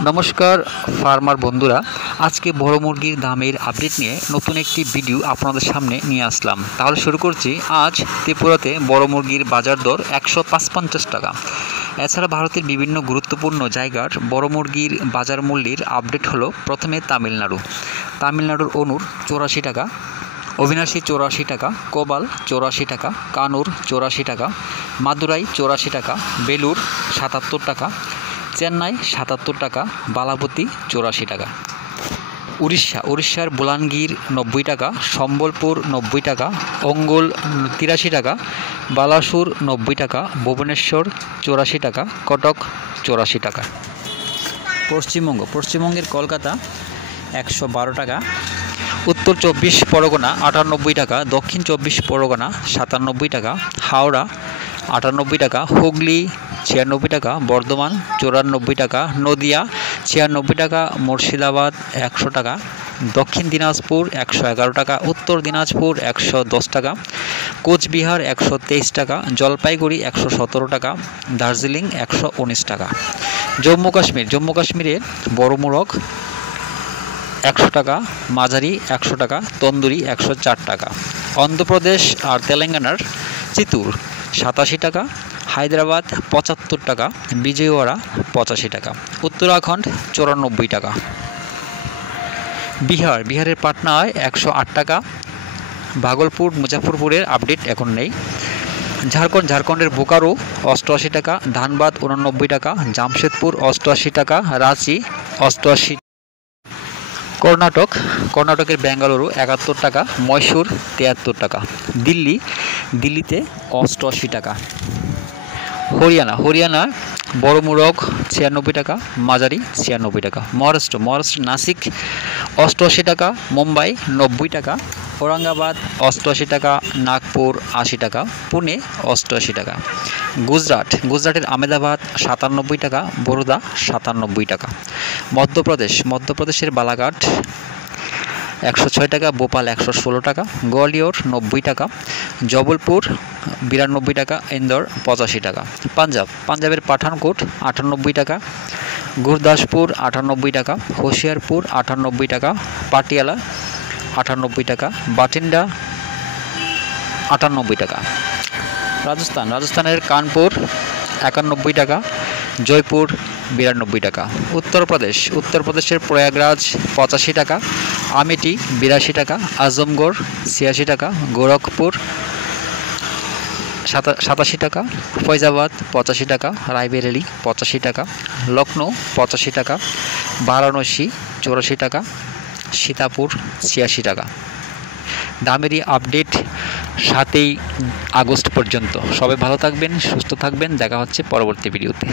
নমস্কার ফার্মার বন্ধুরা, আজকে বড় মুরগির দামের আপডেট নিয়ে নতুন একটি ভিডিও আপনাদের সামনে নিয়ে আসলাম। তাহলে শুরু করছি। আজ ত্রিপুরাতে বড় মুরগির বাজার দর 155 টাকা। এছাড়া ভারতের বিভিন্ন গুরুত্বপূর্ণ জায়গার বড় মুরগির বাজার মূল্যের আপডেট হলো। প্রথমে তামিলনাড়ুর অনুর 84 টাকা, অবিনাশী 84 টাকা, কোবাল 84 টাকা, কানুর 84 টাকা, মাদুরাই 84 টাকা, বেলুর 77 টাকা, চেন্নাই 77 টাকা, বালাপতি 84 টাকা। উড়িষ্যার বুলানগীর 90 টাকা, সম্বলপুর 90 টাকা, অঙ্গুল 83 টাকা, বালাসুর 90 টাকা, ভুবনেশ্বর 84 টাকা, কটক 84 টাকা। পশ্চিমবঙ্গের কলকাতা 112 টাকা, উত্তর 24 পরগনা 98 টাকা, দক্ষিণ 24 পরগনা 97 টাকা, হাওড়া 98 টাকা, হুগলি 96 টাকা, বর্ধমান 94 টাকা, নদিয়া 96 টাকা, মুর্শিদাবাদ 100 টাকা, দক্ষিণ দিনাজপুর 111 টাকা, উত্তর দিনাজপুর 110 টাকা, কোচবিহার 123 টাকা, জলপাইগুড়ি 117 টাকা, দার্জিলিং 119 টাকা। জম্মু কাশ্মীরে বড় মোরগ 100 টাকা, মাঝারি 100 টাকা, তন্দুরি 104 টাকা। অন্ধ্রপ্রদেশ আর তেলেঙ্গানার চিত্তুর 87 টাকা, হায়দ্রাবাদ 75 টাকা, বিজয়ওয়াড়া 85 টাকা, উত্তরাখণ্ড 94 টাকা। বিহারের পাটনায় 108 টাকা, ভাগলপুর মুজাফরপুরের আপডেট এখন নেই। ঝাড়খণ্ডের বোকারো 88 টাকা, ধানবাদ 89 টাকা, জামশেদপুর 88 টাকা, রাঁচি 88। কর্ণাটকের বেঙ্গালুরু 71 টাকা, মহীশূর 73 টাকা, দিল্লিতে 88 টাকা। হরিয়ানা বড় মোরগ 96 টাকা, মাঝারি 96 টাকা। মহারাষ্ট্র নাসিক 88 টাকা, মুম্বাই 90 টাকা, ঔরঙ্গাবাদ 88 টাকা, নাগপুর 80 টাকা, পুনে 88 টাকা। গুজরাটের আহমেদাবাদ 97 টাকা, বরোদা 97 টাকা। মধ্যপ্রদেশের বালাঘাট 106 টাকা, ভোপাল 116 টাকা, গোয়ালিয়র 90 টাকা, জবলপুর 92 টাকা, ইন্দোর 85 টাকা। পাঞ্জাবের পাঠানকোট 98 টাকা, গুরদাসপুর 98 টাকা, হোশিয়ারপুর 98 টাকা, পাটিয়ালা 98 টাকা, বাটিন্ডা 98 টাকা। রাজস্থানের কানপুর 91 টাকা, জয়পুর 92 টাকা। উত্তরপ্রদেশের প্রয়াগরাজ 85 টাকা, আমেঠি 82 টাকা, আজমগড় 86 টাকা, গোরখপুর 87 টাকা, ফৈজাবাদ 85 টাকা, রায়বেরেলি 85 টাকা, লখনৌ 85 টাকা, বারাণসী 84 টাকা, সীতাপুর 86 টাকা। দামেরই আপডেট 7 আগস্ট পর্যন্ত। সবাই ভালো থাকবেন, সুস্থ থাকবেন। দেখা হচ্ছে পরবর্তী ভিডিওতে।